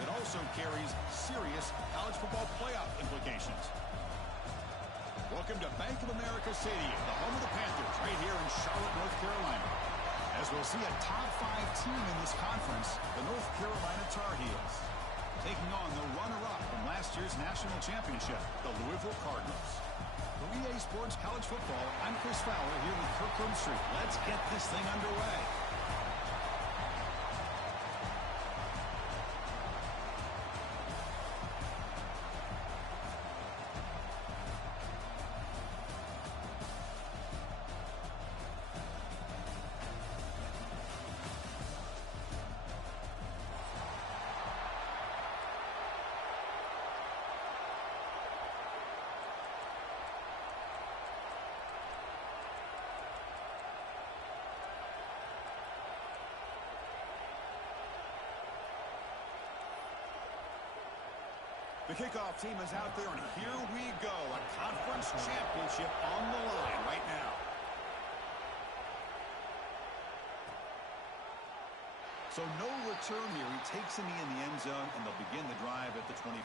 that also carries serious college football playoff implications. Welcome to Bank of America Stadium, the home of the Panthers, right here in Charlotte, North Carolina. As we'll see a top 5 team in this conference, the North Carolina Tar Heels, taking on the runner-up from last year's national championship, the Louisville Cardinals. For EA Sports College Football, I'm Chris Fowler here with Kirk Street. Let's get this thing underway. The kickoff team is out there, and here we go. A conference championship on the line right now. So no return here. He takes a knee in the end zone, and they'll begin the drive at the 25.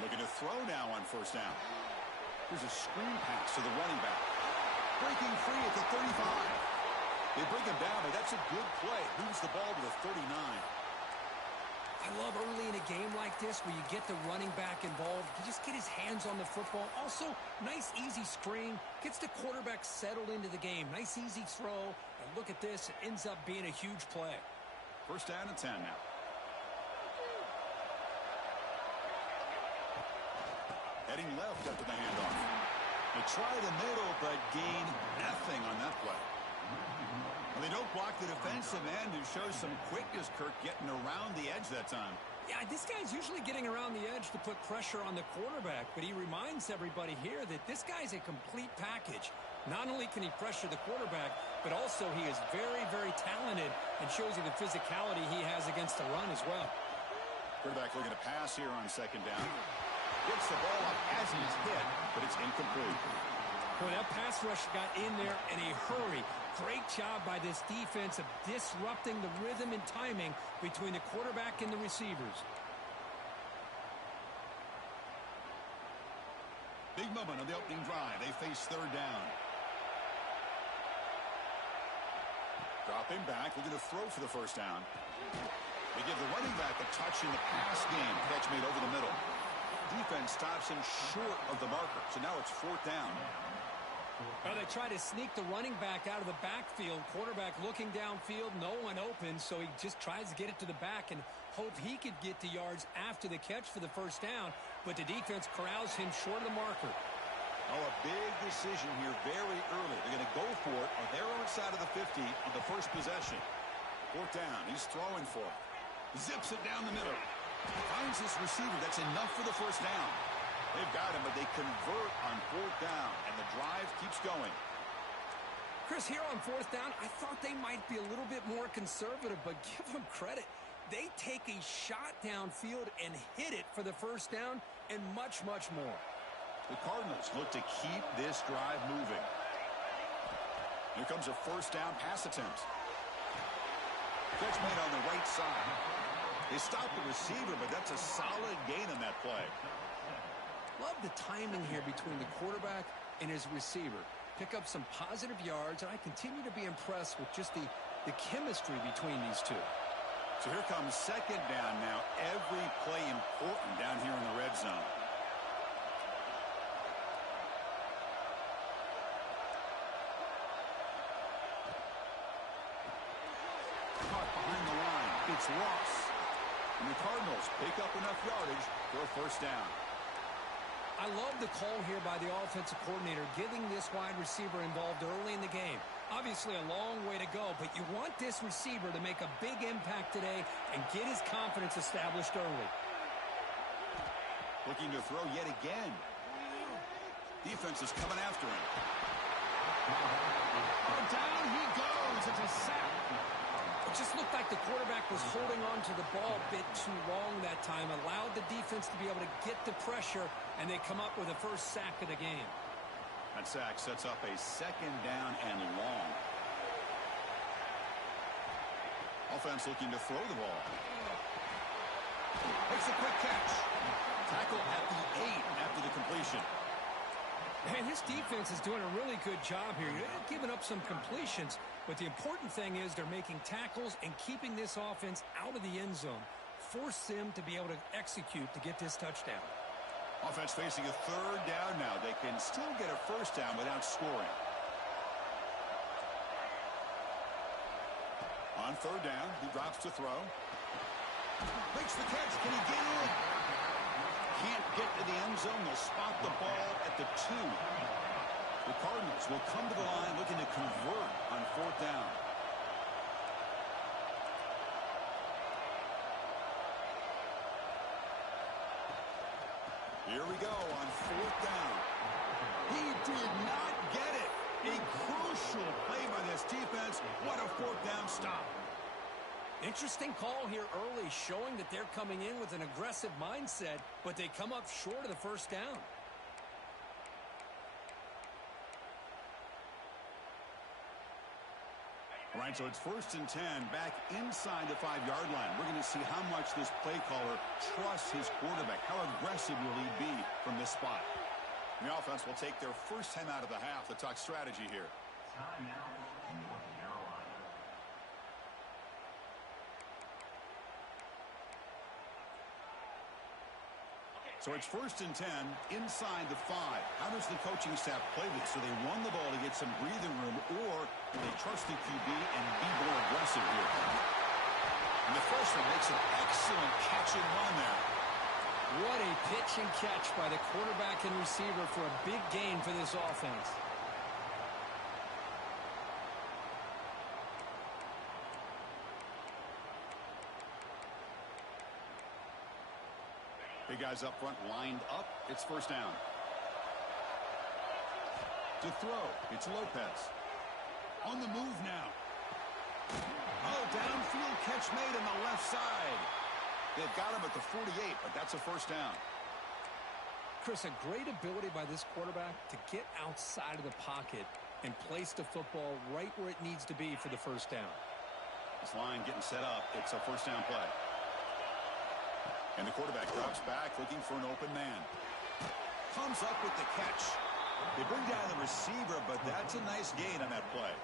Looking to throw now on first down. Here's a screen pass to the running back. Breaking free at the 35. They bring him down, but that's a good play. Moves the ball to the 39. I love early in a game like this where you get the running back involved. You just get his hands on the football. Also, nice, easy screen. Gets the quarterback settled into the game. Nice, easy throw. And look at this. It ends up being a huge play. First down and 10 now. Heading left after the handoff. They try the middle, but gain nothing on that play. Well, they don't block the defensive end, who shows some quickness, Kirk, getting around the edge that time. Yeah, this guy's usually getting around the edge to put pressure on the quarterback, but he reminds everybody here that this guy's a complete package. Not only can he pressure the quarterback, but also he is very, very talented and shows you the physicality he has against the run as well. Quarterback looking to pass here on second down. Gets the ball up as he's hit, but it's incomplete. Boy, that pass rush got in there in a hurry. Great job by this defense of disrupting the rhythm and timing between the quarterback and the receivers. Big moment on the opening drive. They face third down. Dropping back, looking to throw for the first down. They give the running back a touch in the pass game. Catch made over the middle. Defense stops him short of the marker, so now it's fourth down. Well, they try to sneak the running back out of the backfield. Quarterback looking downfield, no one open, so he just tries to get it to the back and hope he could get the yards after the catch for the first down, but the defense corrals him short of the marker. Oh, a big decision here very early. They're going to go for it on their own side of the 50 on the first possession. Fourth down, he's throwing for it. Zips it down the middle. Finds his receiver. That's enough for the first down. They've got him, but they convert on fourth down, and the drive keeps going. Chris, here on fourth down, I thought they might be a little bit more conservative, but give them credit. They take a shot downfield and hit it for the first down and much, much more. The Cardinals look to keep this drive moving. Here comes a first down pass attempt. Catch made on the right side. They stop the receiver, but that's a solid gain on that play. Love the timing here between the quarterback and his receiver. Pick up some positive yards, and I continue to be impressed with just the chemistry between these two. So here comes second down now. Every play important down here in the red zone. Caught behind the line. It's Ross. And the Cardinals pick up enough yardage for a first down. I love the call here by the offensive coordinator, getting this wide receiver involved early in the game. Obviously a long way to go, but you want this receiver to make a big impact today and get his confidence established early. Looking to throw yet again. Defense is coming after him. Oh, down he goes. It's a sack. It just looked like the quarterback was holding on to the ball a bit too long that time, allowed the defense to be able to get the pressure, and they come up with a first sack of the game. That sack sets up a second down and long. Offense looking to throw the ball. Makes a quick catch. Tackle at the 8 after the completion. And his defense is doing a really good job here. They're giving up some completions, but the important thing is they're making tackles and keeping this offense out of the end zone. Force them to be able to execute to get this touchdown. Offense facing a third down now. They can still get a first down without scoring. On third down, he drops to throw. Makes the catch. Can he get in? Can't get to the end zone. They'll spot the ball at the 2. The Cardinals will come to the line looking to convert on fourth down. Here we go on fourth down. He did not get it. A crucial play by this defense. What a fourth down stop. Interesting call here early, showing that they're coming in with an aggressive mindset, but they come up short of the first down. All right, so it's 1st and 10 back inside the 5-yard line. We're going to see how much this play caller trusts his quarterback. How aggressive will he be from this spot? And the offense will take their first time out of the half to talk strategy here. So it's 1st and 10 inside the 5. How does the coaching staff play this? So they run the ball to get some breathing room, or do they trust the QB and be more aggressive here? And the freshman makes an excellent catch and run there. What a pitch and catch by the quarterback and receiver for a big gain for this offense. Big guys up front lined up. It's first down. To throw, it's Lopez. On the move now. Oh, downfield catch made on the left side. They've got him at the 48, but that's a first down. Chris, a great ability by this quarterback to get outside of the pocket and place the football right where it needs to be for the first down. This line getting set up. It's a first down play. And the quarterback drops back looking for an open man. Comes up with the catch. They bring down the receiver, but that's a nice gain on that play.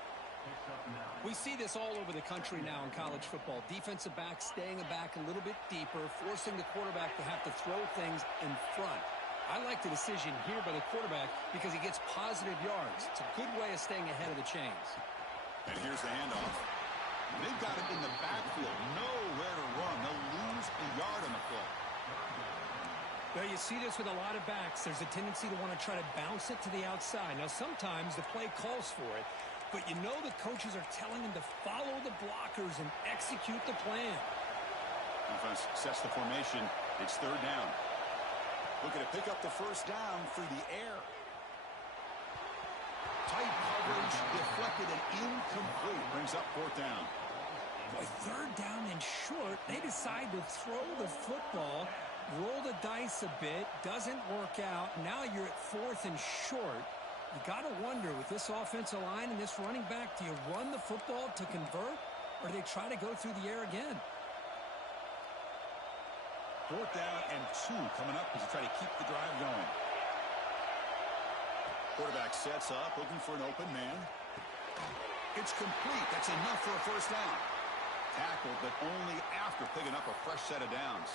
We see this all over the country now in college football. Defensive backs staying back a little bit deeper, forcing the quarterback to have to throw things in front. I like the decision here by the quarterback because he gets positive yards. It's a good way of staying ahead of the chains. And here's the handoff. They've got it in the backfield. Nowhere to run. They'll lose a yard on the play. Well, you see this with a lot of backs. There's a tendency to want to try to bounce it to the outside. Now, sometimes the play calls for it, but you know the coaches are telling them to follow the blockers and execute the plan. Defense sets the formation. It's third down. Looking to pick up the first down through the air. Tight coverage, deflected and incomplete. Brings up fourth down. Boy, third down and short. They decide to throw the football, roll the dice a bit, doesn't work out. Now you're at 4th and short. You got to wonder, with this offensive line and this running back, do you run the football to convert, or do they try to go through the air again? Fourth down and 2 coming up as they try to keep the drive going. Quarterback sets up, looking for an open man. It's complete. That's enough for a first down. Tackled, but only after picking up a fresh set of downs.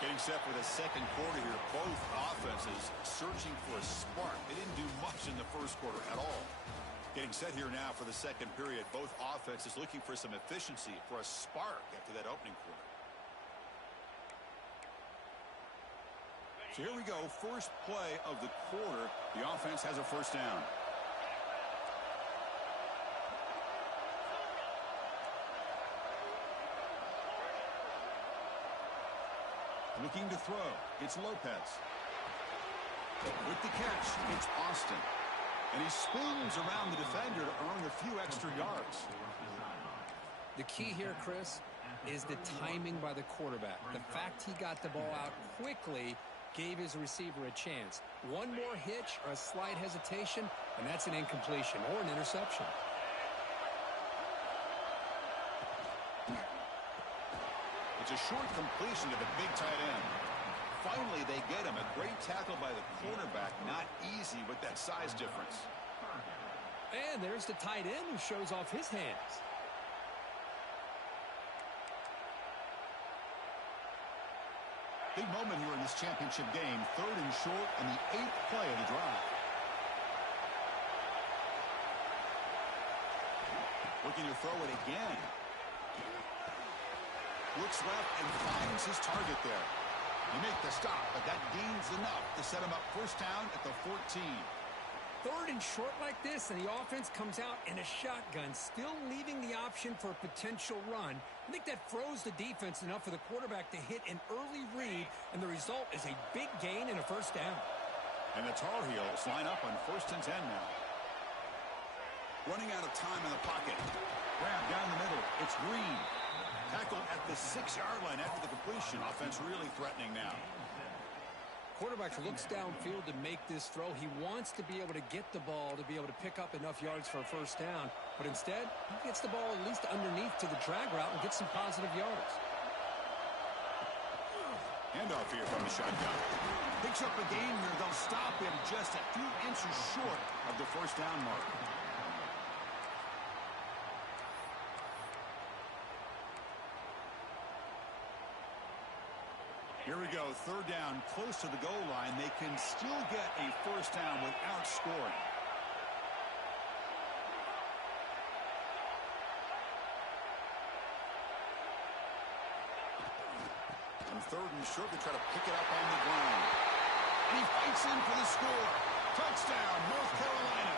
Getting set for the second quarter here. Both offenses searching for a spark. They didn't do much in the first quarter at all. Getting set here now for the second period. Both offenses looking for some efficiency, for a spark after that opening quarter. So here we go. First play of the quarter. The offense has a first down. Looking to throw. It's Lopez. With the catch, it's Austin. And he spoons around the defender to earn a few extra yards. The key here, Chris, is the timing by the quarterback. The fact he got the ball out quickly gave his receiver a chance. One more hitch or a slight hesitation, and that's an incompletion or an interception. It's a short completion to the big tight end. Finally, they get him. A great tackle by the quarterback. Not easy with that size difference. And there's the tight end who shows off his hands. Big moment here in this championship game. 3rd and short and the 8th play of the drive. Looking to throw it again. Looks left and finds his target there. You make the stop, but that gains enough to set him up first down at the 14. 3rd and short like this, and the offense comes out in a shotgun, still leaving the option for a potential run. I think that froze the defense enough for the quarterback to hit an early read, and the result is a big gain and a first down. And the Tar Heels line up on 1st and 10 now. Running out of time in the pocket. Grab down the middle. It's Green. Tackle at the 6-yard line after the completion. Offense really threatening now. Quarterback looks downfield to make this throw. He wants to be able to get the ball to be able to pick up enough yards for a first down. But instead, he gets the ball at least underneath to the drag route and gets some positive yards. Handoff here from the shotgun. Picks up a gain here. They'll stop him just a few inches short of the first down mark. Here we go, 3rd down, close to the goal line. They can still get a first down without scoring. And 3rd and short, they try to pick it up on the ground. And he fights in for the score. Touchdown, North Carolina.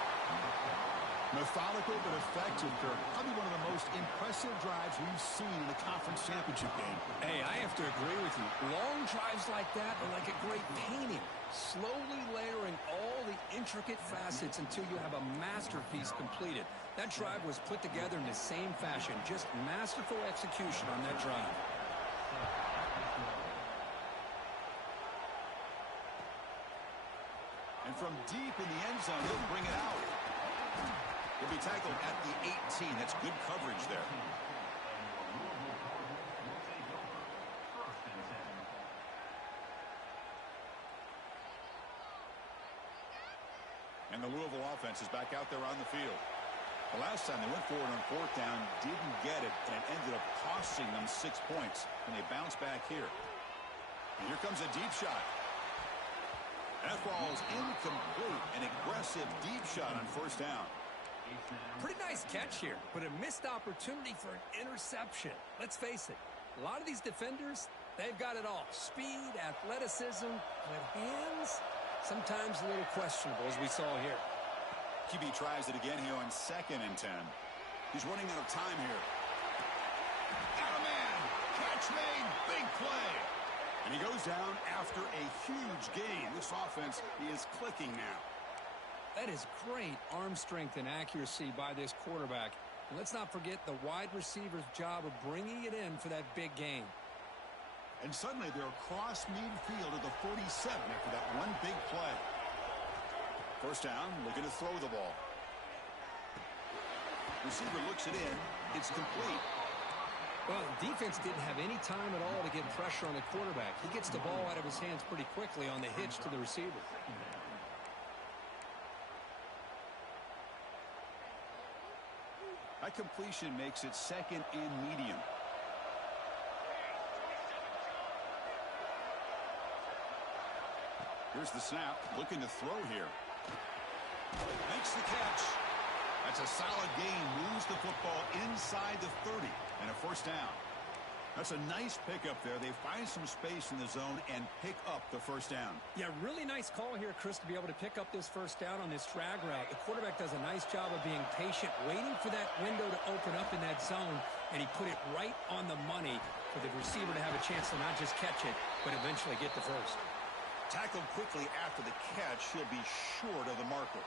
Methodical but effective, Kirk. Probably one of the most impressive drives we've seen in the conference championship game. Hey, I have to agree with you. Long drives like that are like a great painting. Slowly layering all the intricate facets until you have a masterpiece completed. That drive was put together in the same fashion. Just masterful execution on that drive. And from deep in the end zone, he'll bring it out. He'll be tackled at the 18. That's good coverage there. And the Louisville offense is back out there on the field. The last time they went forward on 4th down, didn't get it, and it ended up costing them 6 points. And they bounce back here. And here comes a deep shot. That ball's incomplete. An aggressive deep shot on first down. Pretty nice catch here, but a missed opportunity for an interception. Let's face it, a lot of these defenders, they've got it all. Speed, athleticism, but hands, sometimes a little questionable, as we saw here. QB tries it again here on 2nd and 10. He's running out of time here. Got a man. Catch made. Big play. And he goes down after a huge gain. This offense is clicking now. That is great arm strength and accuracy by this quarterback. And let's not forget the wide receiver's job of bringing it in for that big gain. And suddenly they're across midfield at the 47 after that one big play. First down, looking to throw the ball. Receiver looks it in. It's complete. Well, the defense didn't have any time at all to get pressure on the quarterback. He gets the ball out of his hands pretty quickly on the hitch to the receiver. That completion makes it 2nd and medium. Here's the snap, looking to throw here. Makes the catch. That's a solid gain. Moves the football inside the 30 and a first down. That's a nice pickup there. They find some space in the zone and pick up the first down. Yeah, really nice call here, Chris, to be able to pick up this first down on this drag route. The quarterback does a nice job of being patient, waiting for that window to open up in that zone, and he put it right on the money for the receiver to have a chance to not just catch it, but eventually get the first. Tackled quickly after the catch, he'll be short of the marker.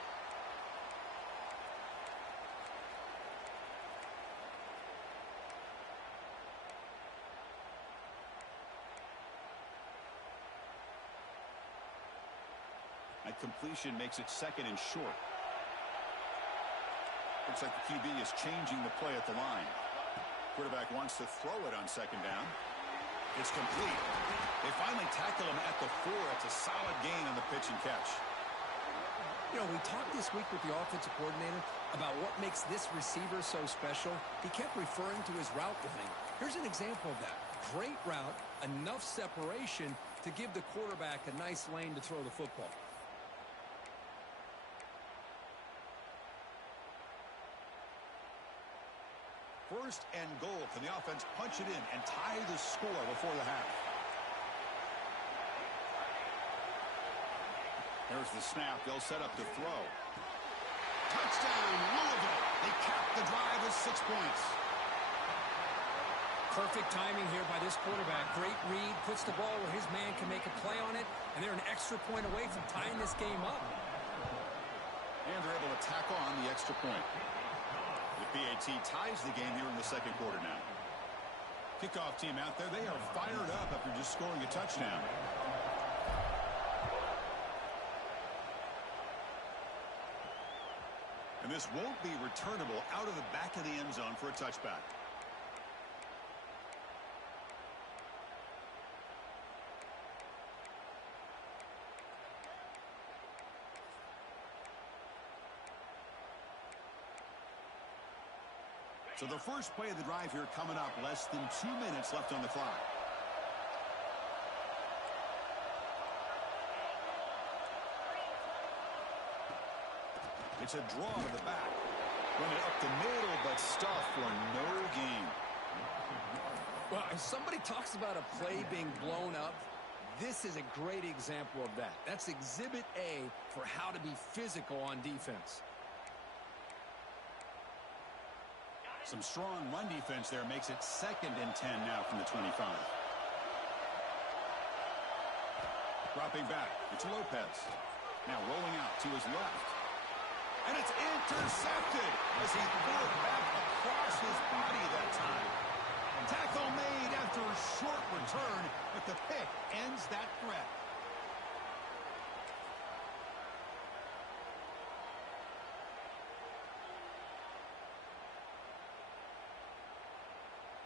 That completion makes it second and short. Looks like the QB is changing the play at the line. Quarterback wants to throw it on second down. It's complete. They finally tackle him at the 4. It's a solid gain on the pitch and catch. You know, we talked this week with the offensive coordinator about what makes this receiver so special. He kept referring to his route running. Here's an example of that. Great route, enough separation to give the quarterback a nice lane to throw the football. First and goal. Can the offense punch it in and tie the score before the half? There's the snap. They'll set up to throw. Touchdown, Louisville. They cap the drive with 6 points. Perfect timing here by this quarterback. Great read, puts the ball where his man can make a play on it, and they're an extra point away from tying this game up. And they're able to tack on the extra point. The PAT ties the game here in the second quarter now. Kickoff team out there. They are fired up after just scoring a touchdown. And this won't be returnable out of the back of the end zone for a touchback. So the first play of the drive here coming up, less than 2 minutes left on the clock. It's a draw to the back. Run it up the middle, but stuff for no gain. Well, if somebody talks about a play being blown up, this is a great example of that. That's exhibit A for how to be physical on defense. Some strong run defense there makes it 2nd and 10 now from the 25. Dropping back, it's Lopez. Now rolling out to his left. And it's intercepted as he threw it back across his body that time. Tackle made after a short return, but the pick ends that threat.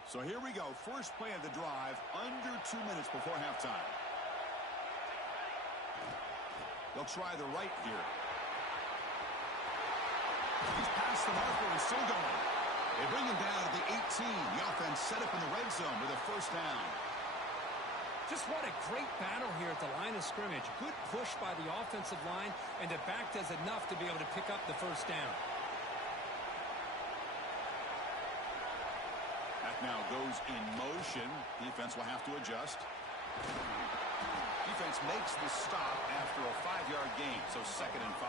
So here we go. First play of the drive, under 2 minutes before halftime. They'll try the right here. He's past the marker and still going. They bring him down at the 18. The offense set up in the red zone with a first down. Just what a great battle here at the line of scrimmage. Good push by the offensive line, and the back does enough to be able to pick up the first down. Now goes in motion. Defense will have to adjust. Defense makes the stop after a 5-yard gain, so 2nd and 5.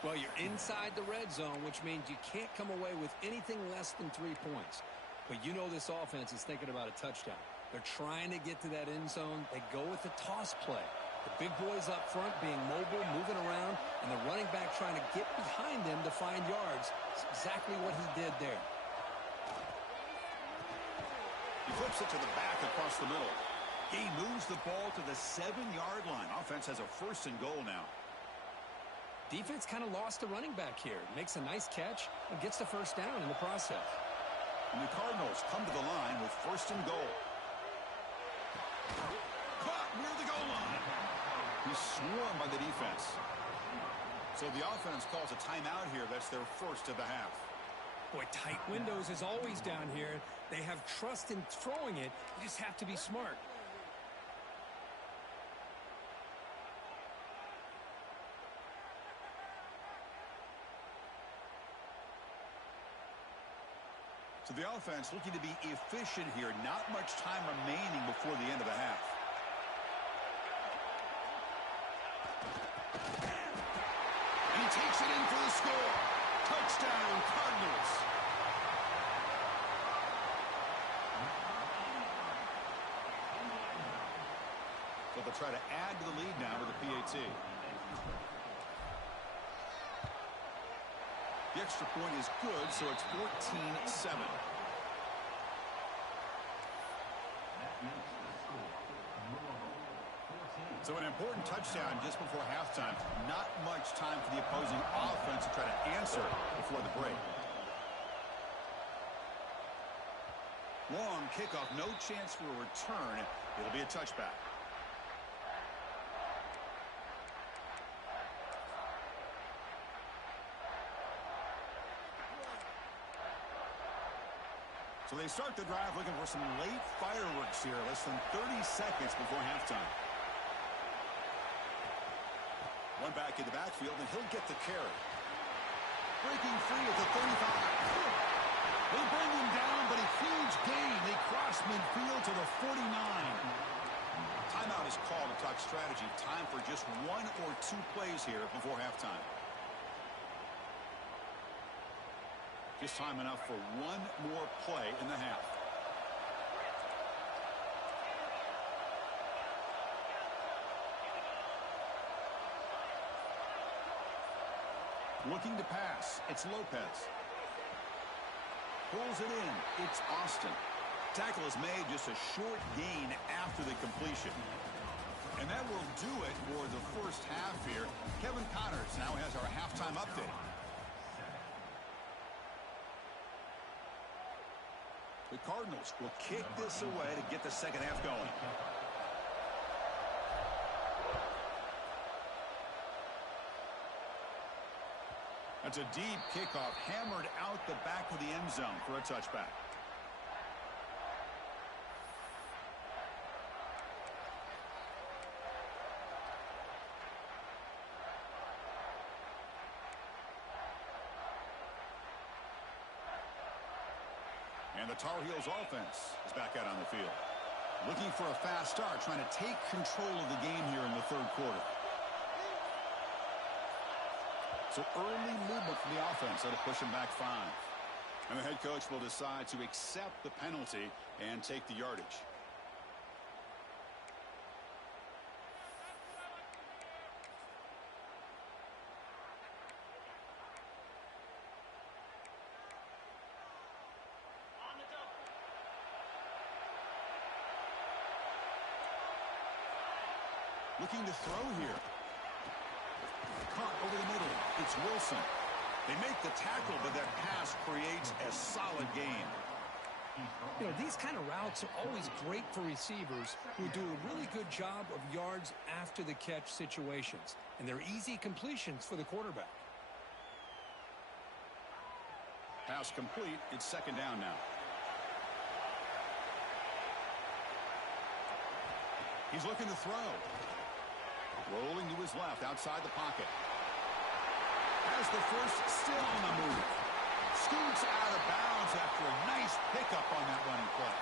Well, you're inside the red zone, which means you can't come away with anything less than 3 points. But you know this offense is thinking about a touchdown. They're trying to get to that end zone. They go with the toss play. The big boys up front being mobile, moving around, and the running back trying to get behind them to find yards. It's exactly what he did there. He flips it to the back across the middle. He moves the ball to the 7-yard line. Offense has a 1st and goal now. Defense kind of lost the running back here. Makes a nice catch and gets the first down in the process. And the Cardinals come to the line with 1st and goal. Caught near the goal line. He's swarmed by the defense. So the offense calls a timeout here. That's their first of the half. Boy, tight windows is always down here. They have trust in throwing it. You just have to be smart. So the offense looking to be efficient here. Not much time remaining before the end of the half. And he takes it in for the score. Touchdown, Cardinals. So they'll try to add to the lead now with a PAT. The extra point is good, so it's 14-7. So an important touchdown just before halftime. Not much time for the opposing offense to try to answer before the break. Long kickoff, no chance for a return. It'll be a touchback. So they start the drive looking for some late fireworks here. Less than 30 seconds before halftime. One back in the backfield, and he'll get the carry. Breaking free at the 35. They bring him down, but a huge gain. They cross midfield to the 49. Timeout is called to talk strategy. Time for just one or two plays here before halftime. Just time enough for one more play in the half. Looking to pass. It's Lopez. Pulls it in. It's Austin. Tackle is made, just a short gain after the completion. And that will do it for the first half here. Kevin Connors now has our halftime update. The Cardinals will kick this away to get the second half going. That's a deep kickoff, hammered out the back of the end zone for a touchback. And the Tar Heels offense is back out on the field. Looking for a fast start, trying to take control of the game here in the third quarter. So early movement from the offense that'll push him back 5. And the head coach will decide to accept the penalty and take the yardage. Looking to throw here. Caught over the middle. It's Wilson. They make the tackle, but that pass creates a solid gain. You know, these kind of routes are always great for receivers who do a really good job of yards after the catch situations. And they're easy completions for the quarterback. Pass complete. It's second down now. He's looking to throw. Rolling to his left, outside the pocket. Has the first, still on the move. Scoots out of bounds after a nice pickup on that running play.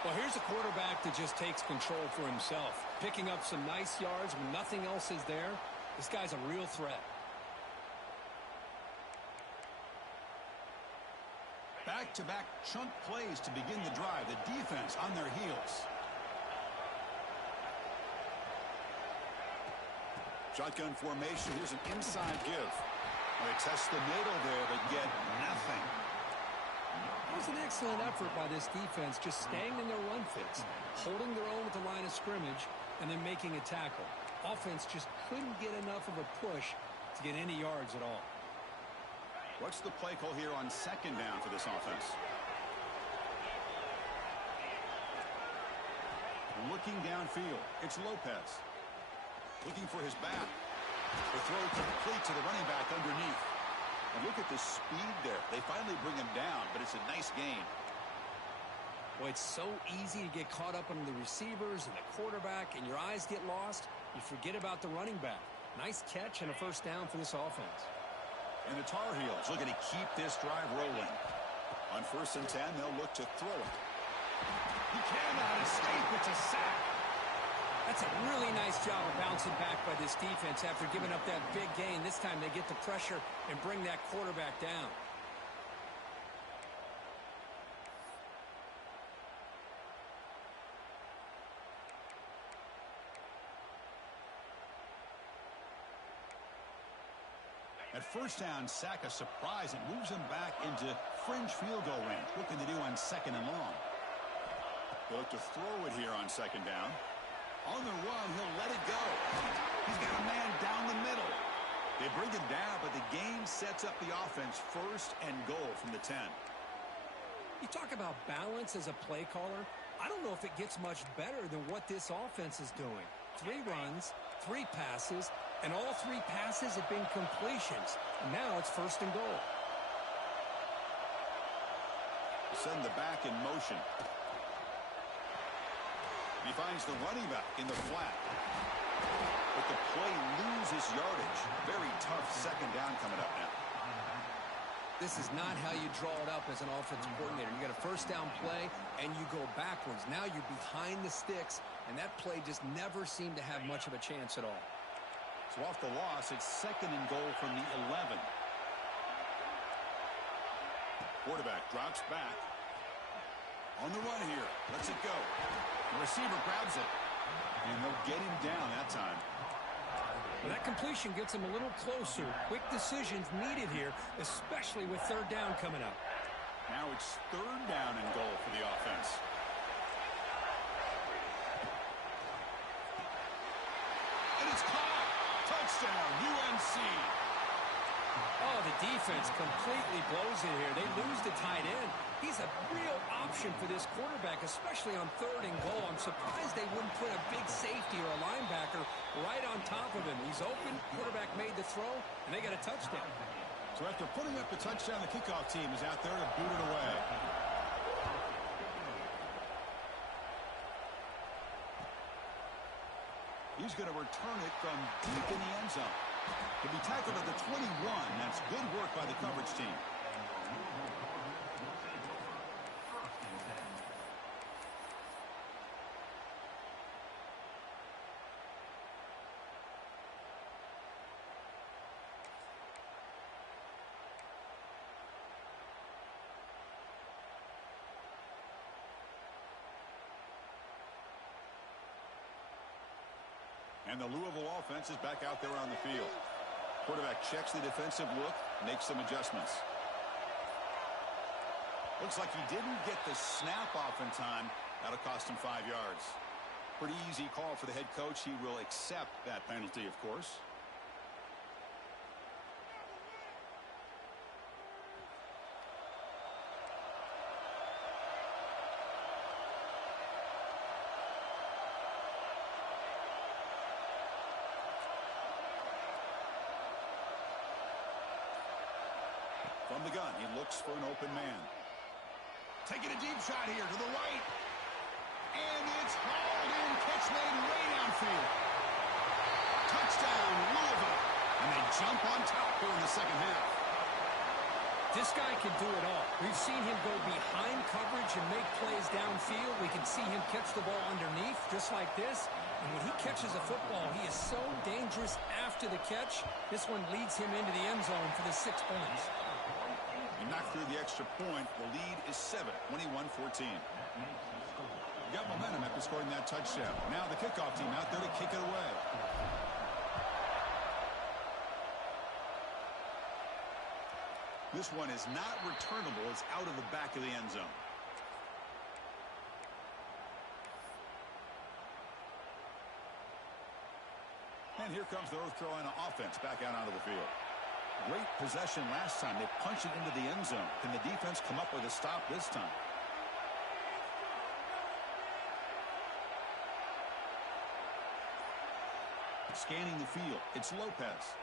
Well, here's a quarterback that just takes control for himself. Picking up some nice yards when nothing else is there. This guy's a real threat. Back-to-back chunk plays to begin the drive. The defense on their heels. Shotgun formation. Here's an inside give. They test the middle there, but get nothing. It was an excellent effort by this defense, just staying in their run fits, holding their own with the line of scrimmage, and then making a tackle. Offense just couldn't get enough of a push to get any yards at all. What's the play call here on second down for this offense? Looking downfield. It's Lopez. Looking for his back. The throw complete to the running back underneath. And look at the speed there. They finally bring him down, but it's a nice gain. Boy, it's so easy to get caught up on the receivers and the quarterback, and your eyes get lost. You forget about the running back. Nice catch and a first down for this offense. And the Tar Heels looking to keep this drive rolling. On 1st and 10, they'll look to throw it. He cannot escape. It's a sack. That's a really nice job of bouncing back by this defense after giving up that big gain. This time they get the pressure and bring that quarterback down. At 1st down, sack a surprise and moves him back into fringe field goal range. Looking to do on 2nd and long. They'll look to throw it here on 2nd down. On the run, he'll let it go. He's got a man down the middle. They bring him down, but the game sets up the offense 1st and goal from the 10. You talk about balance as a play caller. I don't know if it gets much better than what this offense is doing. 3 runs, 3 passes, and all 3 passes have been completions. And now it's 1st and goal. Send the back in motion. He finds the running back in the flat. But the play loses yardage. Very tough 2nd down coming up now. This is not how you draw it up as an offensive coordinator. You got a 1st down play, and you go backwards. Now you're behind the sticks, and that play just never seemed to have much of a chance at all. So off the loss, it's 2nd and goal from the 11. Quarterback drops back. On the run here. Lets it go. The receiver grabs it. And they'll get him down that time. Well, that completion gets him a little closer. Quick decisions needed here, especially with 3rd down coming up. Now it's 3rd down and goal for the offense. And it's caught. Touchdown, UNC. Oh, the defense completely blows it here. They lose the tight end. He's a real option for this quarterback, especially on 3rd and goal. I'm surprised they wouldn't put a big safety or a linebacker right on top of him. He's open, quarterback made the throw, and they got a touchdown. So after putting up the touchdown, the kickoff team is out there to boot it away. He's going to return it from deep in the end zone. To be tackled at the 21, that's good work by the coverage team. And the Louisville offense is back out there on the field. Quarterback checks the defensive look, makes some adjustments. Looks like he didn't get the snap off in time. That'll cost him 5 yards. Pretty easy call for the head coach. He will accept that penalty, of course. From the gun, he looks for an open man. Taking a deep shot here to the right. And it's hauled in. Catch made way downfield. Touchdown, Louisville. And they jump on top here in the 2nd half. This guy can do it all. We've seen him go behind coverage and make plays downfield. We can see him catch the ball underneath just like this. And when he catches a football, he is so dangerous after the catch. This one leads him into the end zone for the 6 points. He knocked through the extra point. The lead is 7, 21-14. Got momentum after scoring that touchdown. Now the kickoff team out there to kick it away. This one is not returnable. It's out of the back of the end zone. And here comes the North Carolina offense back out onto the field. Great possession last time. They punched it into the end zone. Can the defense come up with a stop this time? Scanning the field. It's Lopez.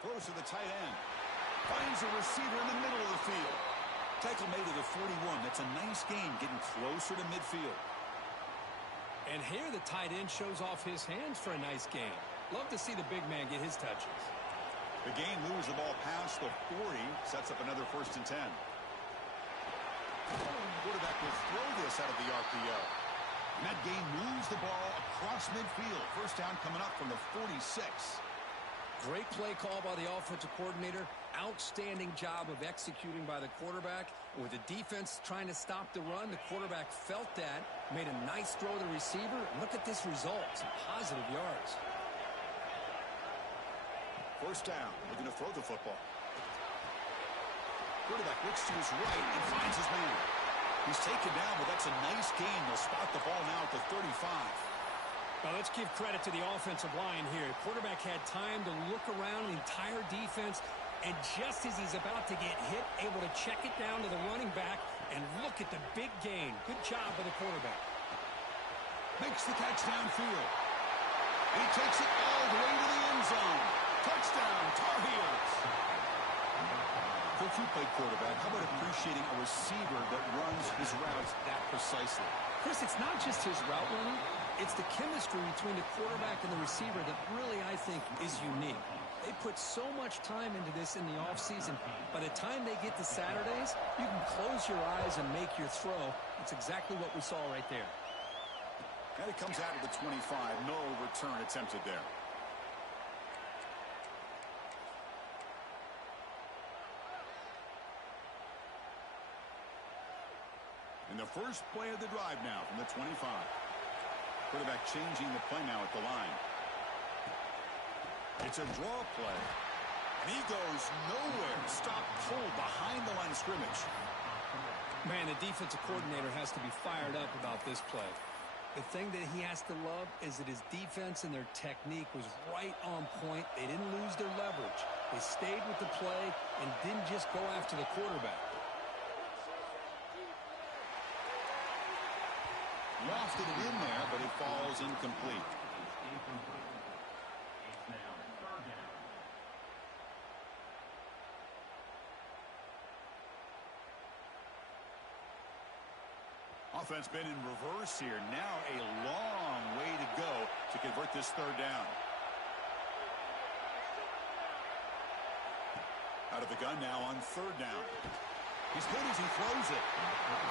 Throws to the tight end. Finds a receiver in the middle of the field. Tackle made to the 41. That's a nice gain, getting closer to midfield. And here the tight end shows off his hands for a nice gain. Love to see the big man get his touches. The game moves the ball past the 40. Sets up another 1st and 10. Quarterback will throw this out of the RPO. And that gain moves the ball across midfield. First down coming up from the 46. Great play call by the offensive coordinator. Outstanding job of executing by the quarterback. With the defense trying to stop the run, the quarterback felt that, made a nice throw to the receiver. Look at this result. Some positive yards. First down, looking to throw the football. Quarterback looks to his right and finds his man. He's taken down, but that's a nice gain. They'll spot the ball now at the 35. Now let's give credit to the offensive line here. Quarterback had time to look around the entire defense, and just as he's about to get hit, able to check it down to the running back, and look at the big gain. Good job by the quarterback. Makes the catch downfield. He takes it all the way to the end zone. Touchdown, Tar Heels. Coach, you play quarterback. How about appreciating a receiver that runs his routes that precisely? Chris, it's not just his route running. It's the chemistry between the quarterback and the receiver that really, I think, is unique. They put so much time into this in the offseason. By the time they get to Saturdays, you can close your eyes and make your throw. It's exactly what we saw right there. And it comes out of the 25. No return attempted there. In the first play of the drive now from the 25. Quarterback changing the play now at the line. It's a draw play. And he goes nowhere. Stop cold behind the line of scrimmage. Man, the defensive coordinator has to be fired up about this play. The thing that he has to love is that his defense and their technique was right on point. They didn't lose their leverage. They stayed with the play and didn't just go after the quarterback. Lofted it in there, but it falls incomplete. Offense been in reverse here. Now a long way to go to convert this third down. Out of the gun now on third down. He's good as he throws it.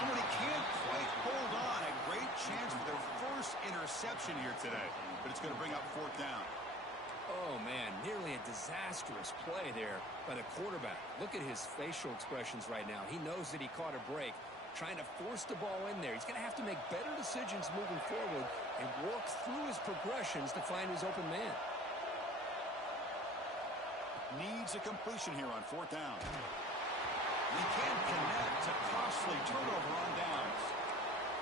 And when he can't quite hold on, a great chance for their first interception here today. But it's going to bring up fourth down. Oh, man, nearly a disastrous play there by the quarterback. Look at his facial expressions right now. He knows that he caught a break, trying to force the ball in there. He's going to have to make better decisions moving forward and work through his progressions to find his open man. Needs a completion here on fourth down. He can't connect. A costly turnover on downs.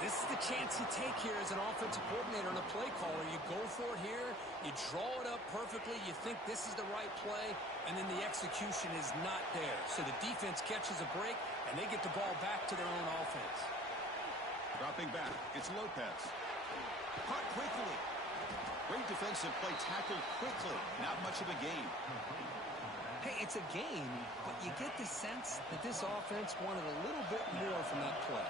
This is the chance you take here as an offensive coordinator and a play caller. You go for it here. You draw it up perfectly. You think this is the right play, and then the execution is not there. So the defense catches a break, and they get the ball back to their own offense. Dropping back. It's Lopez. Caught quickly. Great defensive play. Tackled quickly. Not much of a gain. Hey, it's a game, but you get the sense that this offense wanted a little bit more from that play.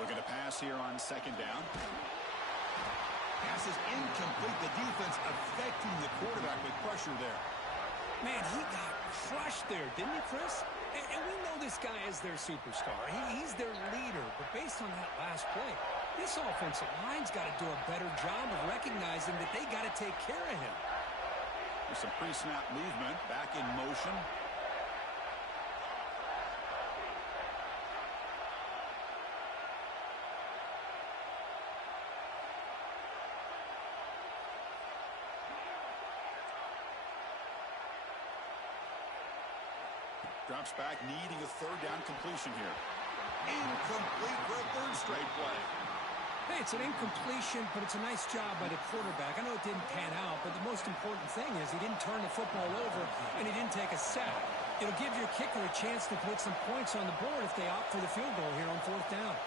Looking to pass here on second down. Pass is incomplete. The defense affecting the quarterback with pressure there. Man, he got crushed there, didn't he, Chris? And we know this guy is their superstar. He's their leader. But based on that last play, this offensive line's got to do a better job of recognizing that they got to take care of him. There's some pre-snap movement. Back in motion. Drops back, needing a third down completion here. Incomplete for a third straight play. Hey, it's an incompletion, but it's a nice job by the quarterback. I know it didn't pan out, but the most important thing is he didn't turn the football over, and he didn't take a sack. It'll give your kicker a chance to put some points on the board if they opt for the field goal here on fourth down.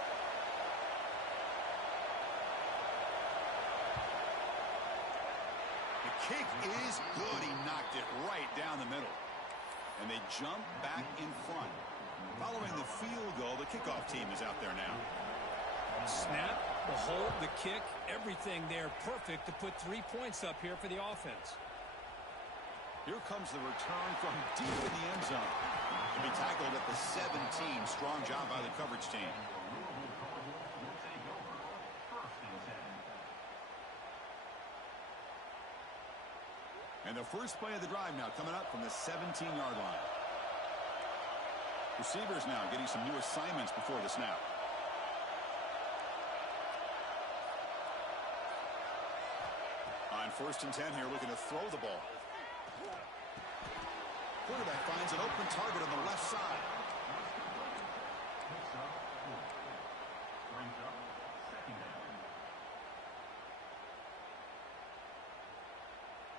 The kick is good. He knocked it right down the middle. And they jump back in front. Following the field goal, the kickoff team is out there now. Snap, the hold, the kick, everything there perfect to put 3 points up here for the offense. Here comes the return from deep in the end zone. To be tackled at the 17. Strong job by the coverage team. And the first play of the drive now coming up from the 17-yard line. Receivers now getting some new assignments before the snap. On 1st and 10 here, looking to throw the ball. Quarterback finds an open target on the left side.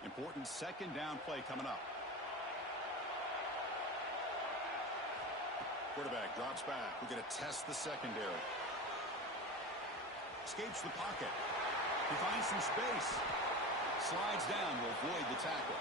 Important second down play coming up. Quarterback drops back. We're going to test the secondary. Escapes the pocket. He finds some space. Slides down to avoid the tackle.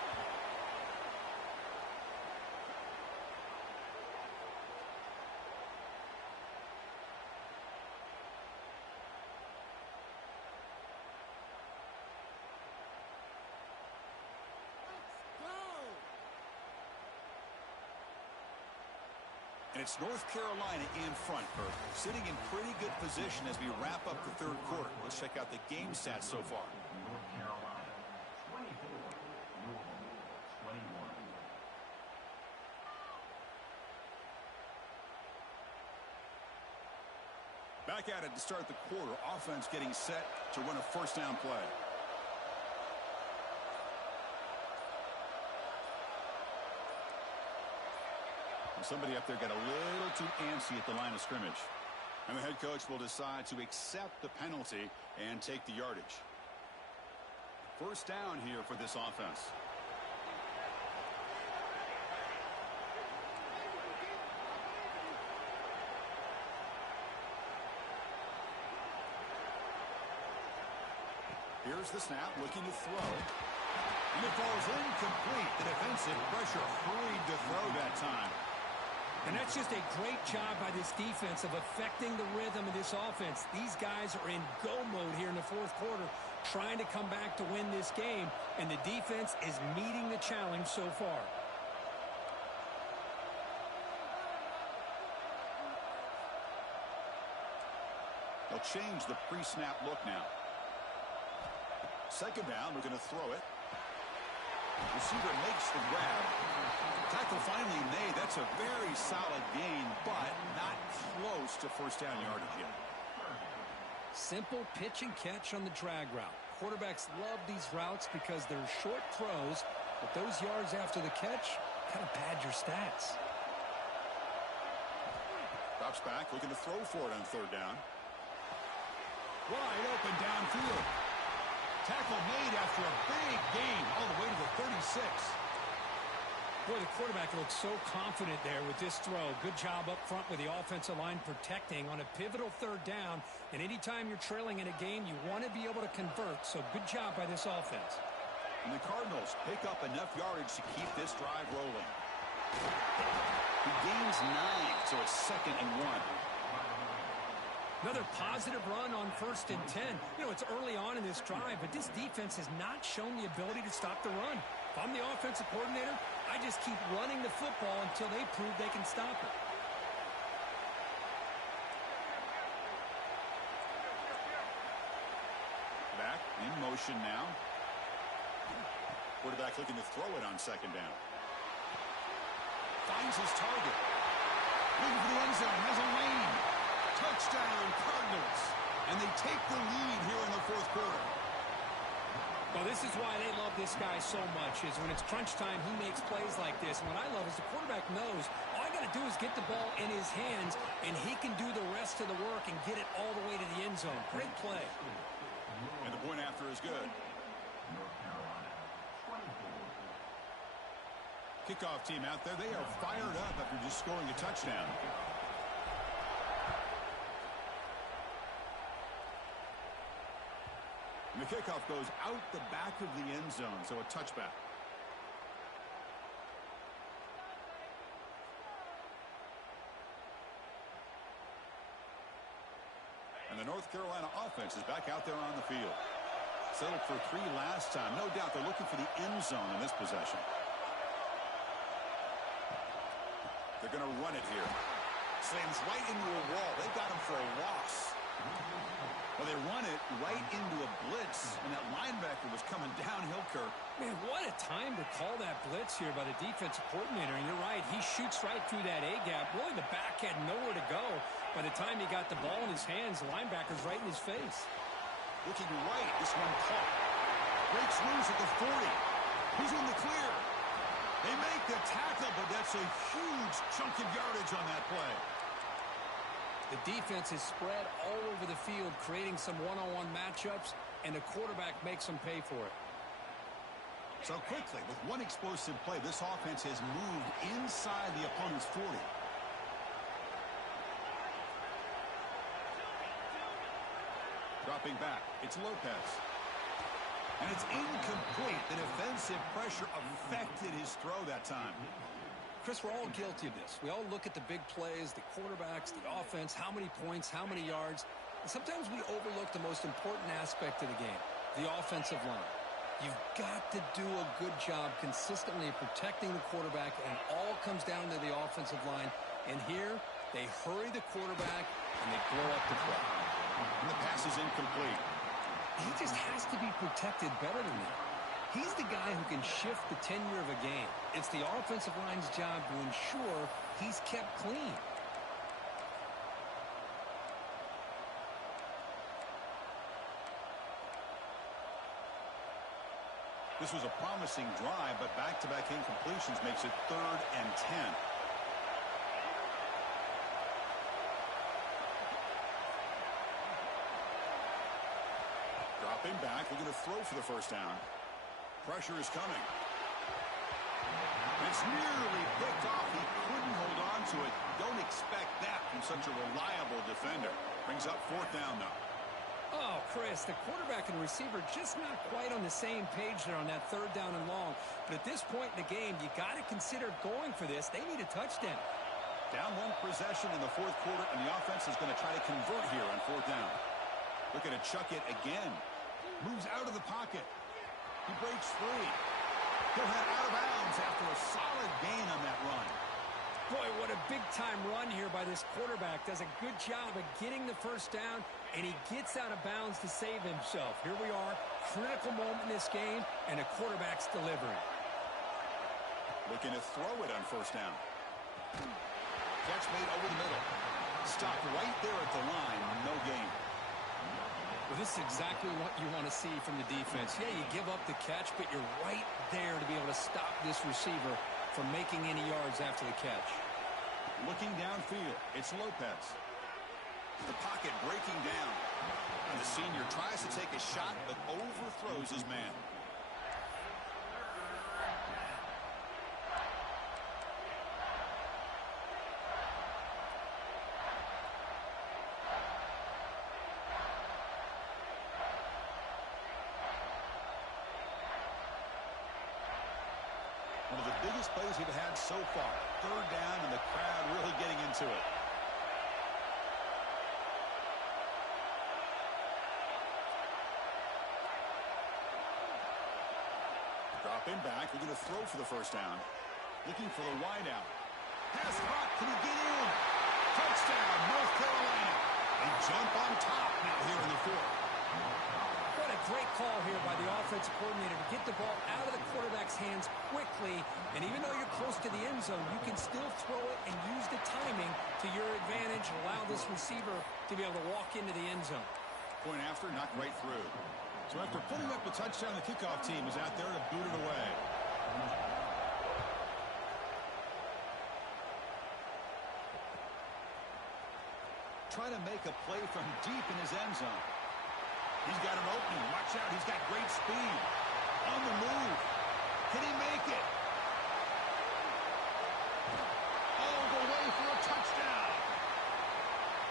And it's North Carolina in front, Kirk, sitting in pretty good position as we wrap up the third quarter. Let's check out the game stats so far. North Carolina, 24, Louisville, 21. Back at it to start the quarter. Offense getting set to run a first down play. Somebody up there got a little too antsy at the line of scrimmage. And the head coach will decide to accept the penalty and take the yardage. First down here for this offense. Here's the snap, looking to throw. And it falls incomplete. The defensive pressure hurried to throw that time. And that's just a great job by this defense of affecting the rhythm of this offense. These guys are in go mode here in the fourth quarter, trying to come back to win this game, and the defense is meeting the challenge so far. They'll change the pre-snap look now. Second down, we're going to throw it. Receiver makes the grab. Tackle finally made. That's a very solid gain, but not close to first down yardage yet. Simple pitch and catch on the drag route. Quarterbacks love these routes because they're short throws, but those yards after the catch kind of pad your stats. Drops back, looking to throw for it on third down. Wide open downfield. Tackle made after a big gain all the way to the 36. Boy, the quarterback looks so confident there with this throw. Good job up front with the offensive line protecting on a pivotal third down. And anytime you're trailing in a game, you want to be able to convert. So good job by this offense. And the Cardinals pick up enough yardage to keep this drive rolling. He gains 9, so it's 2nd and 1. Another positive run on 1st and 10. You know, it's early on in this drive, but this defense has not shown the ability to stop the run. If I'm the offensive coordinator, I just keep running the football until they prove they can stop it. Back in motion now. Quarterback looking to throw it on second down. Finds his target. Looking for the end zone. Has a lane. Touchdown, Cardinals. And they take the lead here in the fourth quarter. Well, this is why they love this guy so much, is when it's crunch time, he makes plays like this. And what I love is the quarterback knows all I got to do is get the ball in his hands, and he can do the rest of the work and get it all the way to the end zone. Great play. And the point after is good. Kickoff team out there, they are fired up after just scoring a touchdown. And the kickoff goes out the back of the end zone, so a touchback. And the North Carolina offense is back out there on the field. Settled for 3 last time. No doubt they're looking for the end zone in this possession. They're going to run it here. Slams right into a wall. They got him for a loss. Well, they run it right into a blitz, and that linebacker was coming downhill, Kirk. Man, what a time to call that blitz here by the defensive coordinator. And you're right, he shoots right through that A-gap. Really, the back had nowhere to go. By the time he got the ball in his hands, the linebacker's right in his face. Looking right, this one caught. Breaks loose at the 40. He's in the clear. They make the tackle, but that's a huge chunk of yardage on that play. The defense is spread all over the field, creating some one-on-one matchups, and the quarterback makes them pay for it. So quickly, with one explosive play, this offense has moved inside the opponent's 40. Dropping back, it's Lopez. And it's incomplete. The defensive pressure affected his throw that time. Chris, we're all guilty of this. We all look at the big plays, the quarterbacks, the offense, how many points, how many yards. And sometimes we overlook the most important aspect of the game, the offensive line. You've got to do a good job consistently protecting the quarterback, and it all comes down to the offensive line. And here, they hurry the quarterback, and they blow up the play. And the pass is incomplete. He just has to be protected better than that. He's the guy who can shift the tenure of a game. It's the offensive line's job to ensure he's kept clean. This was a promising drive, but back-to-back incompletions makes it 3rd and 10. Dropping back, we're going to throw for the first down. Pressure is coming. It's nearly picked off. He couldn't hold on to it. Don't expect that from such a reliable defender. Brings up 4th down, though. Oh, Chris, the quarterback and receiver just not quite on the same page there on that 3rd down and long. But at this point in the game, you got to consider going for this. They need a touchdown. Down 1 possession in the 4th quarter, and the offense is going to try to convert here on 4th down. Looking to chuck it again. Moves out of the pocket. He breaks free. He'll head out of bounds after a solid gain on that run. Boy, what a big-time run here by this quarterback. Does a good job of getting the first down, and he gets out of bounds to save himself. Here we are, critical moment in this game, and the quarterback's delivering. Looking to throw it on 1st down. Catch made over the middle. Stopped right there at the line. No gain. Well, this is exactly what you want to see from the defense. Yeah, you give up the catch, but you're right there to be able to stop this receiver from making any yards after the catch. Looking downfield, it's Lopez. The pocket breaking down. And the senior tries to take a shot, but overthrows his man. One of the biggest plays we've had so far. 3rd down, and the crowd really getting into it. Dropping back. We're going to throw for the first down. Looking for the wideout. Pass caught. Can he get in? Touchdown, North Carolina. They jump on top now here in the 4th. What a great call here by the offensive coordinator to get the ball out of the quarterback's hands quickly. And even though you're close to the end zone, you can still throw it and use the timing to your advantage and allow this receiver to be able to walk into the end zone. Point after, knocked right through. So after putting up the touchdown, the kickoff team is out there to boot it away. Trying to make a play from deep in his end zone. He's got an opening. Watch out. He's got great speed. On the move. Can he make it? All the way for a touchdown.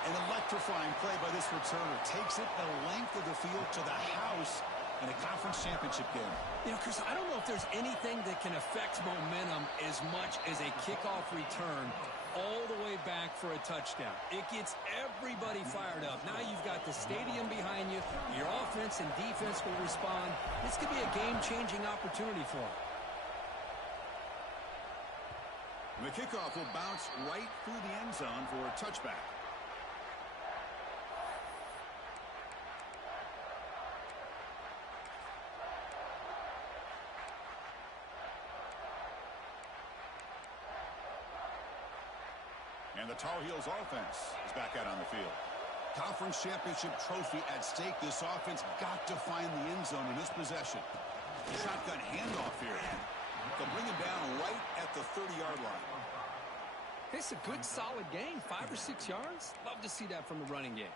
An electrifying play by this returner. Takes it the length of the field to the house in a conference championship game. You know, Chris, I don't know if there's anything that can affect momentum as much as a kickoff return all the way back for a touchdown. It gets everybody fired up. Now you've got the stadium behind you. Your offense and defense will respond. This could be a game-changing opportunity for them. The kickoff will bounce right through the end zone for a touchback. And the Tar Heels offense is back out on the field. Conference championship trophy at stake. This offense got to find the end zone in this possession. Shotgun handoff here. They'll bring him down right at the 30-yard line. It's a good, solid game. 5 or 6 yards. Love to see that from the running game.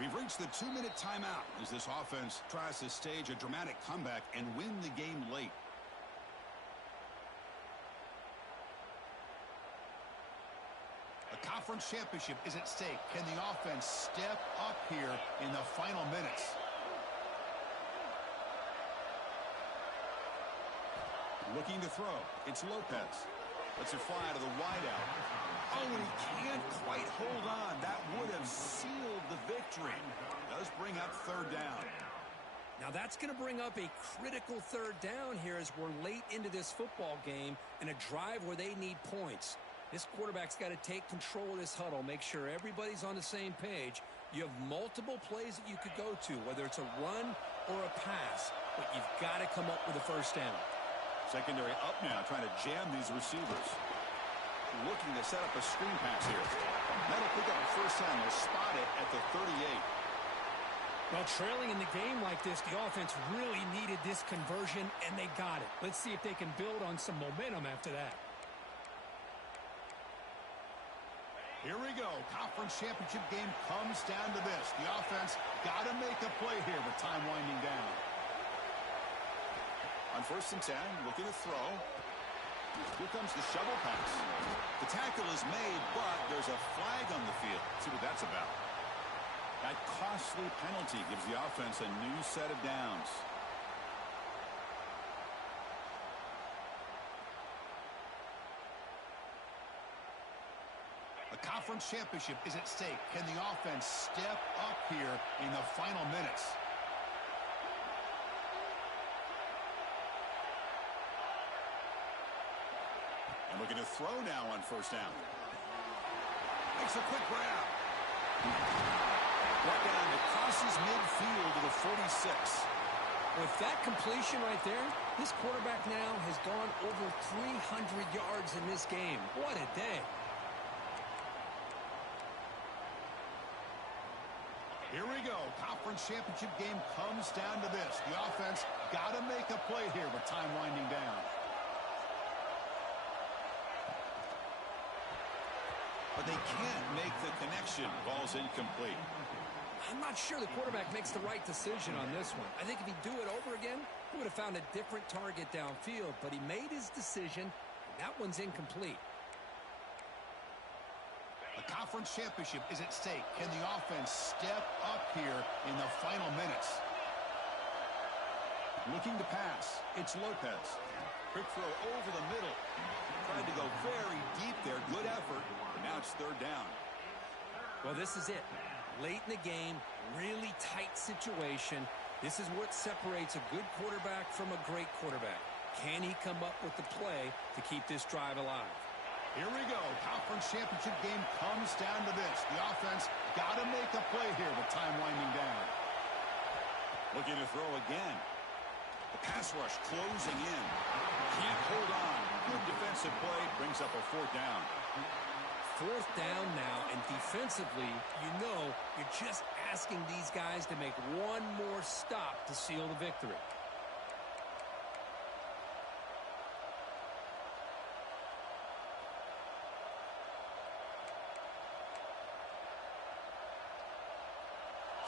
We've reached the 2-minute timeout as this offense tries to stage a dramatic comeback and win the game late. A conference championship is at stake. Can the offense step up here in the final minutes? Looking to throw. It's Lopez. Lets it fly to the wideout. Oh, and he can't quite hold on. That would have sealed the victory. Does bring up third down. Now that's going to bring up a critical third down here as we're late into this football game in a drive where they need points. This quarterback's got to take control of this huddle, make sure everybody's on the same page. You have multiple plays that you could go to, whether it's a run or a pass, but you've got to come up with a first down. Secondary up now, trying to jam these receivers. Looking to set up a screen pass here. That'll pick up a first down. They'll spot it at the 38. Well, trailing in the game like this, the offense really needed this conversion, and they got it. Let's see if they can build on some momentum after that. Here we go. Conference championship game comes down to this. The offense got to make a play here with time winding down. On 1st and 10, looking to throw. Here comes the shovel pass. The tackle is made, but there's a flag on the field. Let's see what that's about. That costly penalty gives the offense a new set of downs. A conference championship is at stake. Can the offense step up here in the final minutes? And looking to throw now on 1st down. Makes a quick grab. Brought down, it crosses midfield to the 46. With that completion right there, this quarterback now has gone over 300 yards in this game. What a day. Here we go. Conference championship game comes down to this. The offense got to make a play here with time winding down. But they can't make the connection. Ball's incomplete. I'm not sure the quarterback makes the right decision on this one. I think if he'd do it over again, he would have found a different target downfield. But he made his decision, and that one's incomplete. A conference championship is at stake. Can the offense step up here in the final minutes? Looking to pass. It's Lopez. Quick throw over the middle. Tried to go very deep there. Good effort. But now it's third down. Well, this is it. Late in the game, really tight situation. This is what separates a good quarterback from a great quarterback. Can he come up with the play to keep this drive alive? Here we go. Conference championship game comes down to this. The offense got to make a play here with time winding down. Looking to throw again. The pass rush closing in. Can't hold on. Good defensive play. Brings up a 4th down. 4th down now, and defensively, you know you're just asking these guys to make one more stop to seal the victory.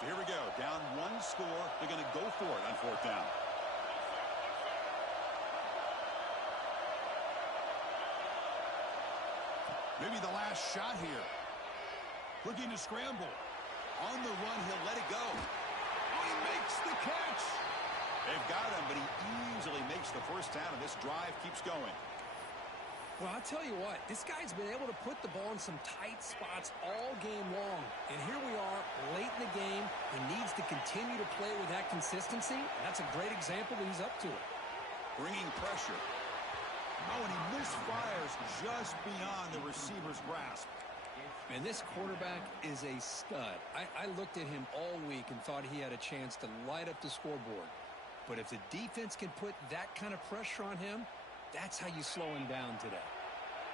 So here we go. Down 1 score. They're going to go for it on 4th down. Maybe the last shot here. Looking to scramble. On the run, he'll let it go. Oh, he makes the catch. They've got him, but he easily makes the first down, and this drive keeps going. Well, I'll tell you what, this guy's been able to put the ball in some tight spots all game long. And here we are, late in the game. He needs to continue to play with that consistency. That's a great example that he's up to it. Bringing pressure. Oh, and he misfires just beyond the receiver's grasp. And this quarterback is a stud. I looked at him all week and thought he had a chance to light up the scoreboard. But if the defense can put that kind of pressure on him, that's how you slow him down today.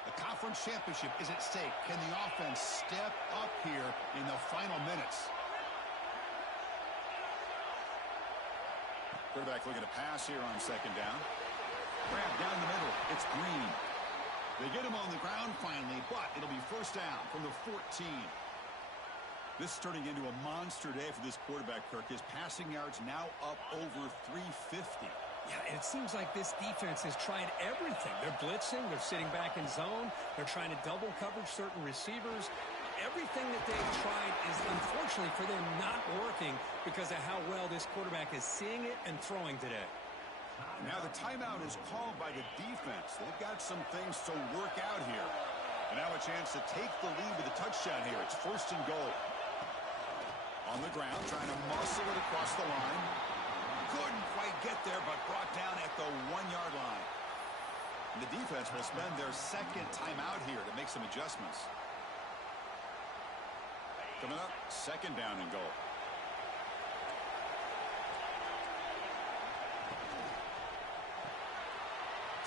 The conference championship is at stake. Can the offense step up here in the final minutes? Quarterback looking to pass here on second down. Grab down the middle. It's Green. They get him on the ground finally, but it'll be first down from the 14. This is turning into a monster day for this quarterback, Kirk. His passing yards now up over 350. Yeah, and it seems like this defense has tried everything. They're blitzing. They're sitting back in zone. They're trying to double coverage certain receivers. Everything that they've tried is, unfortunately for them, not working because of how well this quarterback is seeing it and throwing today. Now the timeout is called by the defense. They've got some things to work out here. And now a chance to take the lead with a touchdown here. It's first and goal. On the ground, trying to muscle it across the line. Couldn't quite get there, but brought down at the 1-yard line. And the defense will spend their second timeout here to make some adjustments. Coming up, second down and goal.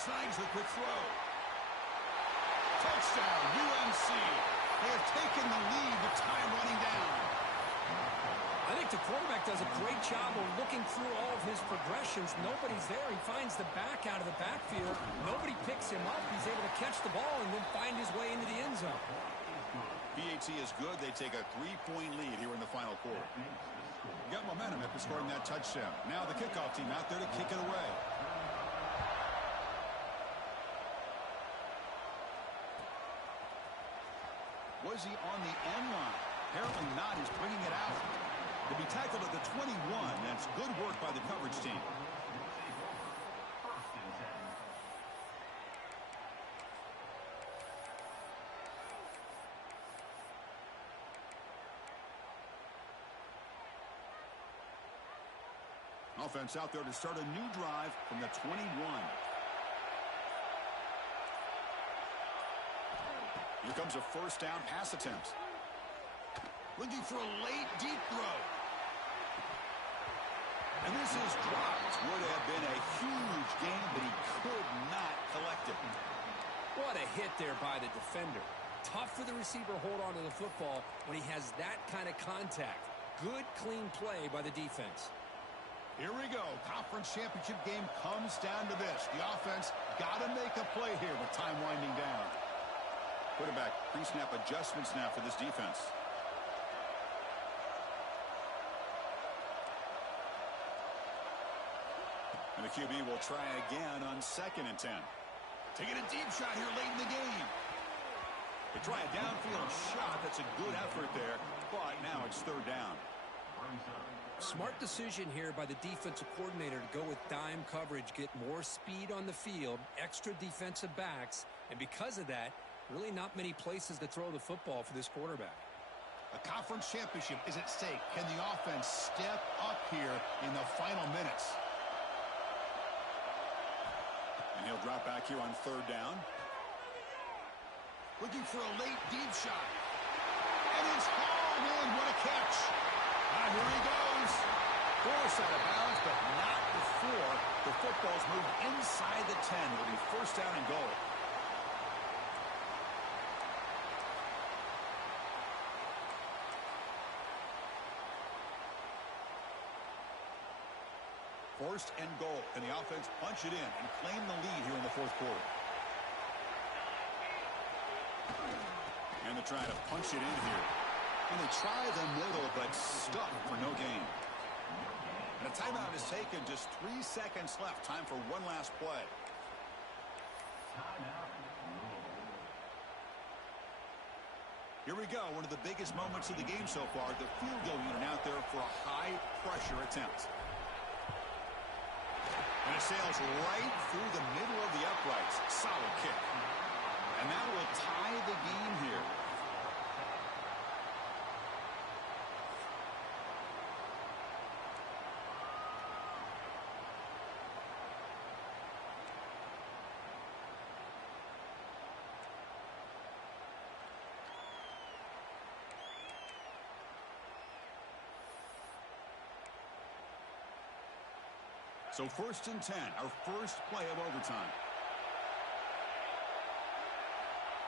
Snags the quick throw. Touchdown, UNC. They have taken the lead with time running down. I think the quarterback does a great job of looking through all of his progressions. Nobody's there. He finds the back out of the backfield. Nobody picks him up. He's able to catch the ball and then find his way into the end zone. PAT is good. They take a 3-point lead here in the final quarter. Got momentum after scoring that touchdown. Now the kickoff team out there to kick it away. Was he on the end line? Apparently not. He's bringing it out. To be tackled at the 21, that's good work by the coverage team. Offense out there to start a new drive from the 21. Here comes a first down pass attempt. Looking for a late deep throw. And this is dropped. Would have been a huge game, but he could not collect it. What a hit there by the defender. Tough for the receiver to hold on to the football when he has that kind of contact. Good, clean play by the defense. Here we go. Conference championship game comes down to this. The offense got to make a play here with time winding down. Quarterback pre-snap adjustments now for this defense. And the QB will try again on 2nd and 10. Taking a deep shot here late in the game. They try a downfield shot. That's a good effort there, but now it's third down. Smart decision here by the defensive coordinator to go with dime coverage, get more speed on the field, extra defensive backs, and because of that, really not many places to throw the football for this quarterback. A conference championship is at stake. Can the offense step up here in the final minutes? And he'll drop back here on third down. Looking for a late deep shot. And it's hauled in. What a catch. Here he goes. Forced out of bounds, but not before the football's moved inside the 10. It'll be first down and goal. First and goal. Can the offense punch it in and claim the lead here in the fourth quarter? And they're trying to punch it in here. And they try the middle, but stuck for no gain. And a timeout is taken. Just 3 seconds left. Time for one last play. Here we go. One of the biggest moments of the game so far. The field goal unit out there for a high-pressure attempt. And it sails right through the middle of the uprights. Solid kick. And that will tie the game here. So 1st and 10, our first play of overtime.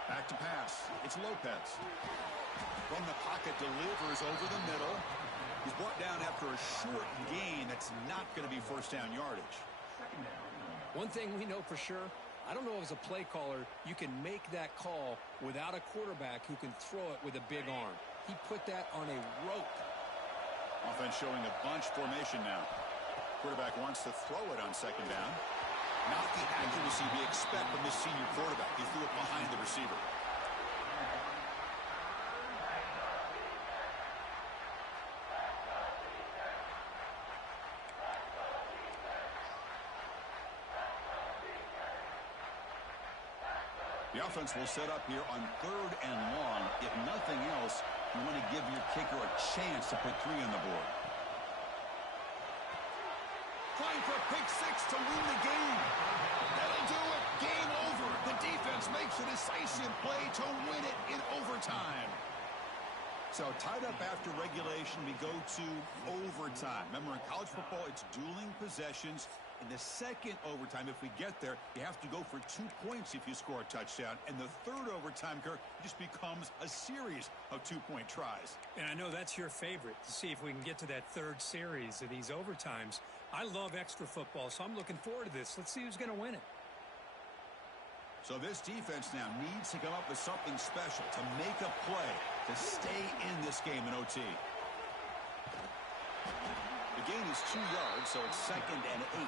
Back to pass. It's Lopez. From the pocket, delivers over the middle. He's brought down after a short gain. That's not going to be first down yardage. One thing we know for sure, I don't know as a play caller, you can make that call without a quarterback who can throw it with a big arm. He put that on a rope. Offense showing a bunch formation now. Quarterback wants to throw it on 2nd down. Not the accuracy we expect from this senior quarterback. He threw it behind the receiver. The offense will set up here on 3rd and long. If nothing else, you want to give your kicker a chance to put 3 on the board. Trying for a pick 6 to win the game. That'll do it. Game over. The defense makes a decisive play to win it in overtime. So tied up after regulation, we go to overtime. Remember, in college football, it's dueling possessions. In the 2nd overtime, if we get there, you have to go for 2 points if you score a touchdown. And the 3rd overtime, Kirk, just becomes a series of 2-point tries. And I know that's your favorite, to see if we can get to that 3rd series of these overtimes. I love extra football, so I'm looking forward to this. Let's see who's going to win it. So this defense now needs to come up with something special to make a play to stay in this game in OT. The gain is 2 yards, so it's 2nd and 8.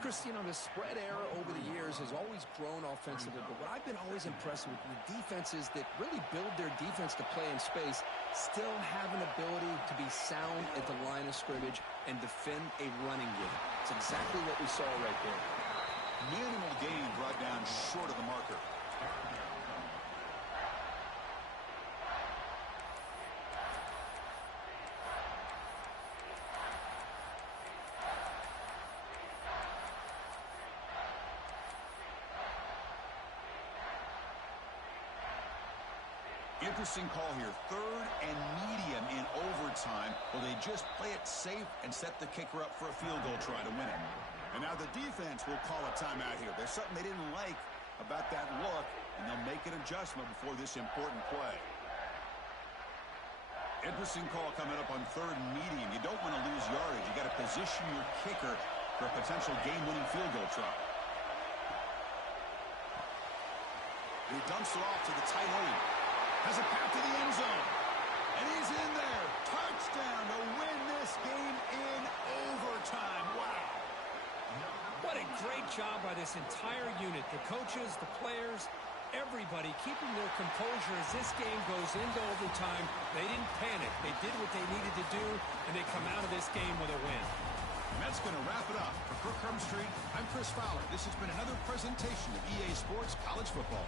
Chris, you know, the spread era over the years has always grown offensively, but what I've been always impressed with the defenses that really build their defense to play in space still have an ability to be sound at the line of scrimmage and defend a running game. It's exactly what we saw right there. Minimal gain brought down short of the marker. Interesting call here. 3rd and medium in overtime. Will they just play it safe and set the kicker up for a field goal try to win it? And now the defense will call a timeout here. There's something they didn't like about that look, and they'll make an adjustment before this important play. Interesting call coming up on 3rd and medium. You don't want to lose yardage. You got to position your kicker for a potential game-winning field goal try. And he dumps it off to the tight end. Has a path to the end zone. And he's in there. Touchdown to win this game in overtime. Wow. What a great job by this entire unit. The coaches, the players, everybody keeping their composure as this game goes into overtime. They didn't panic. They did what they needed to do, and they come out of this game with a win. And that's going to wrap it up. For Kirk Street, I'm Chris Fowler. This has been another presentation of EA Sports College Football.